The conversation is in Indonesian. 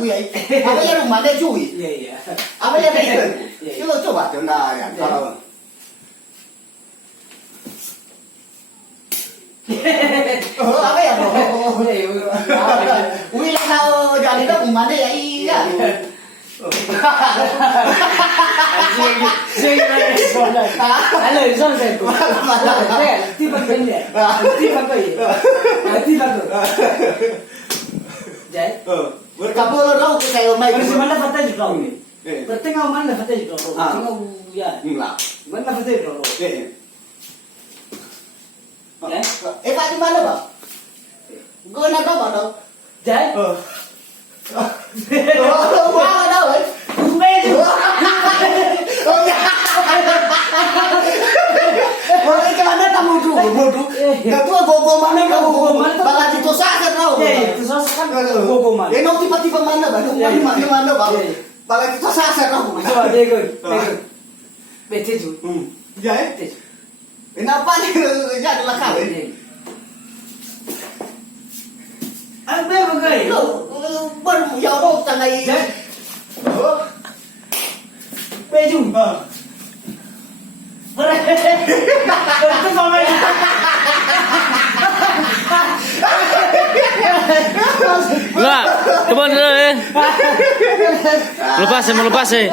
gue ya. Apa ya rumah dia cuy? Iya iya. Apa ya itu? Coba coba ya kalau. Oh, apa ya bro? Wih lah kau jadi itu gimana ya iya. Halo, son saya tu. Nanti pakai ni. Nanti pakai. Nanti pakai. Jai. Berkabul lo ke saya mai. Masih mana fatah juga ni. Pertengah mana fatah juga. Tengah ya. Enggak. Mana fatah juga. Pak di mana bang? Gue nak tahu bang dong. Jai. Wow đâu vậy? Meju. Boleh ke mana tamu tu? Bodoh. Dah tua gogo mana kau? Balas itu sakit tau. Itu sakit kan gogo mana? Dia nak tiba-tiba mana bang? Mana mana bang? Balas itu sakit tau. Coba dego. Bete tu. Ya eh. Kenapa ni? Ya adalah kau. Apa bagai? Baru ya roh tanai. Meju. Itu mama. Enggak, coba dulu ya. Lepas ya, mau lepas ya.